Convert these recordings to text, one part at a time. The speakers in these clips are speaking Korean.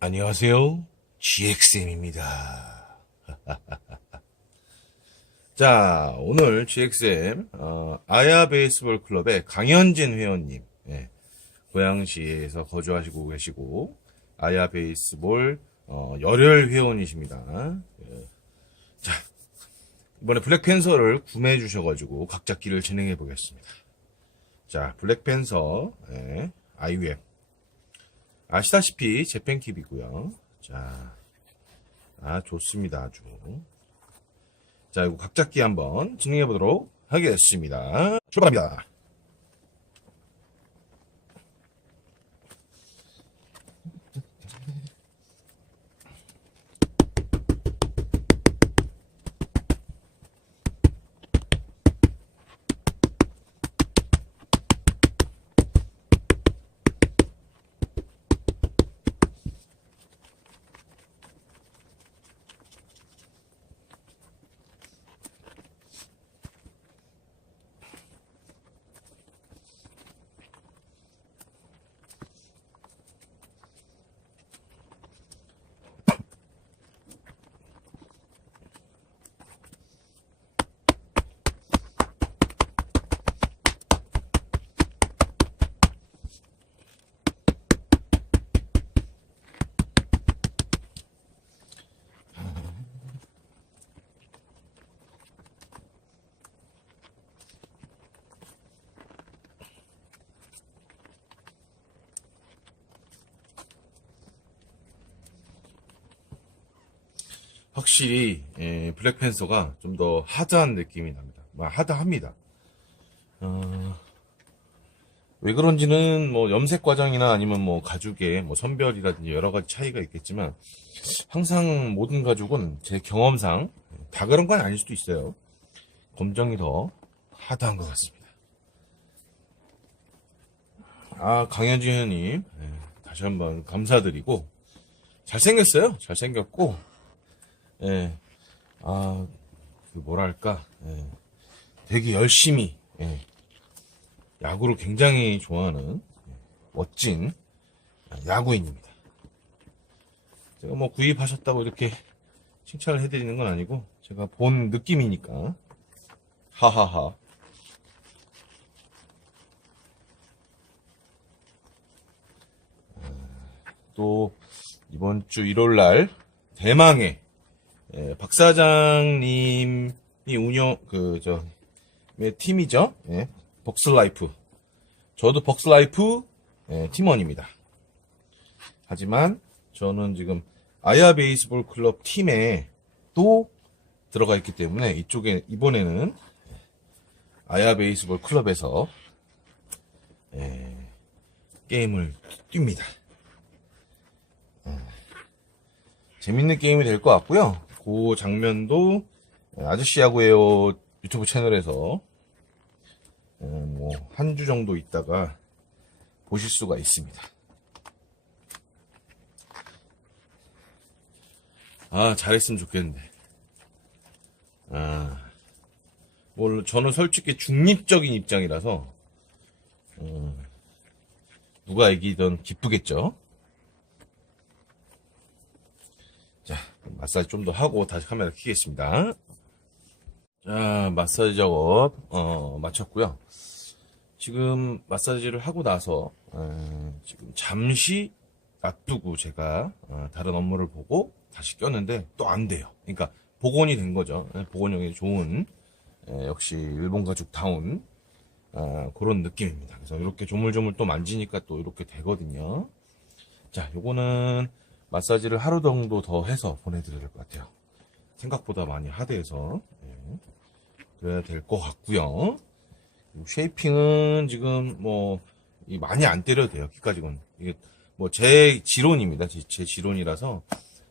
안녕하세요. GXM입니다. 자, 오늘 GXM, 어, 아야 베이스볼 클럽의 강현진 회원님, 예, 고양시에서 거주하시고 계시고, 아야 베이스볼, 어, 열혈 회원이십니다. 예. 자, 이번에 블랙팬서를 구매해 주셔가지고 각자 길을 진행해 보겠습니다. 자, 블랙팬서, 예, 아이웹. 아시다시피 재팬킵이고요. 자, 아 좋습니다 아주. 자, 이거 각잡기 한번 진행해 보도록 하겠습니다. 출발합니다. 확실히 예, 블랙팬서가 좀 더 하드한 느낌이 납니다. 막 하드합니다. 어, 왜 그런지는 뭐 염색 과정이나 아니면 뭐 가죽의 뭐 선별이라든지 여러 가지 차이가 있겠지만 항상 모든 가죽은 제 경험상 다 그런 건 아닐 수도 있어요. 검정이 더 하드한 것 같습니다. 아 강현진 회원님 예, 다시 한번 감사드리고 잘생겼어요. 잘생겼고 예, 아, 그 뭐랄까, 예, 되게 열심히, 예, 야구를 굉장히 좋아하는 예, 멋진 야구인입니다. 제가 뭐 구입하셨다고 이렇게 칭찬을 해드리는 건 아니고, 제가 본 느낌이니까, 하하하. 아, 또, 이번 주 일요일 날, 대망의 예, 박 사장님이 운영 그저 팀이죠. 예, 벅스라이프. 저도 벅스라이프 예, 팀원입니다. 하지만 저는 지금 아야 베이스볼 클럽 팀에 또 들어가 있기 때문에 이쪽에 이번에는 아야 베이스볼 클럽에서 예, 게임을 뜁니다. 어, 재밌는 게임이 될 것 같고요. 그 장면도 아저씨 야구예요 유튜브 채널에서 어, 뭐한 주 정도 있다가 보실 수가 있습니다. 아 잘했으면 좋겠는데. 아, 뭐 저는 솔직히 중립적인 입장이라서 어, 누가 이기든 기쁘겠죠. 자, 마사지 좀 더 하고 다시 카메라 켜겠습니다. 자, 마사지 작업, 어, 마쳤고요. 지금 마사지를 하고 나서, 어, 지금 잠시 놔두고 제가, 어, 다른 업무를 보고 다시 꼈는데 또 안 돼요. 그러니까, 복원이 된 거죠. 예, 복원력이 좋은, 예, 역시 일본 가죽 다운, 어, 그런 느낌입니다. 그래서 이렇게 조물조물 또 만지니까 또 이렇게 되거든요. 자, 요거는, 마사지를 하루 정도 더 해서 보내드려야 될 것 같아요. 생각보다 많이 하드해서 예. 그래야 될 것 같고요. 쉐이핑은 지금 뭐이 많이 안 때려도 돼요. 기까지는 이게 뭐 제 지론입니다. 제, 제 지론이라서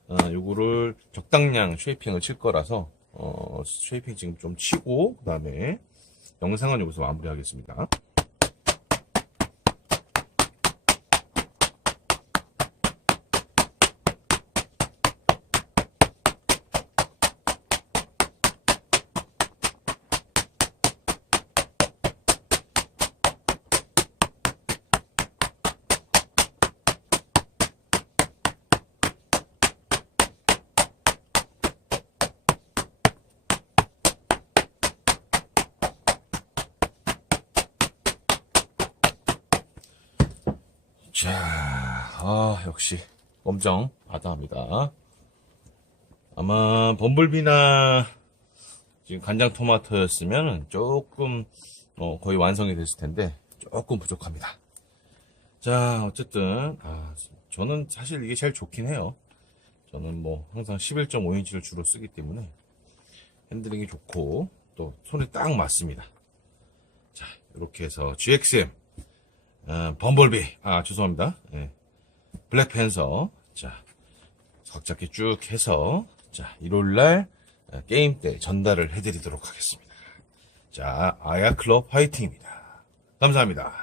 어, 요거를 적당량 쉐이핑을 칠 거라서 어, 쉐이핑 지금 좀 치고 그 다음에 영상은 여기서 마무리하겠습니다. 자, 아, 역시, 엄정, 바다합니다. 아마, 범블비나, 지금 간장 토마토였으면 조금, 어, 거의 완성이 됐을 텐데, 조금 부족합니다. 자, 어쨌든, 아, 저는 사실 이게 제일 좋긴 해요. 저는 뭐, 항상 11.5인치를 주로 쓰기 때문에, 핸들링이 좋고, 또, 손에 딱 맞습니다. 자, 이렇게 해서, GXM, 어, 범블비, 아, 죄송합니다. 예. 블랙팬서, 자, 각잡게 쭉 해서, 자, 일요일날, 어, 게임 때 전달을 해드리도록 하겠습니다. 자, 아야클럽 화이팅입니다. 감사합니다.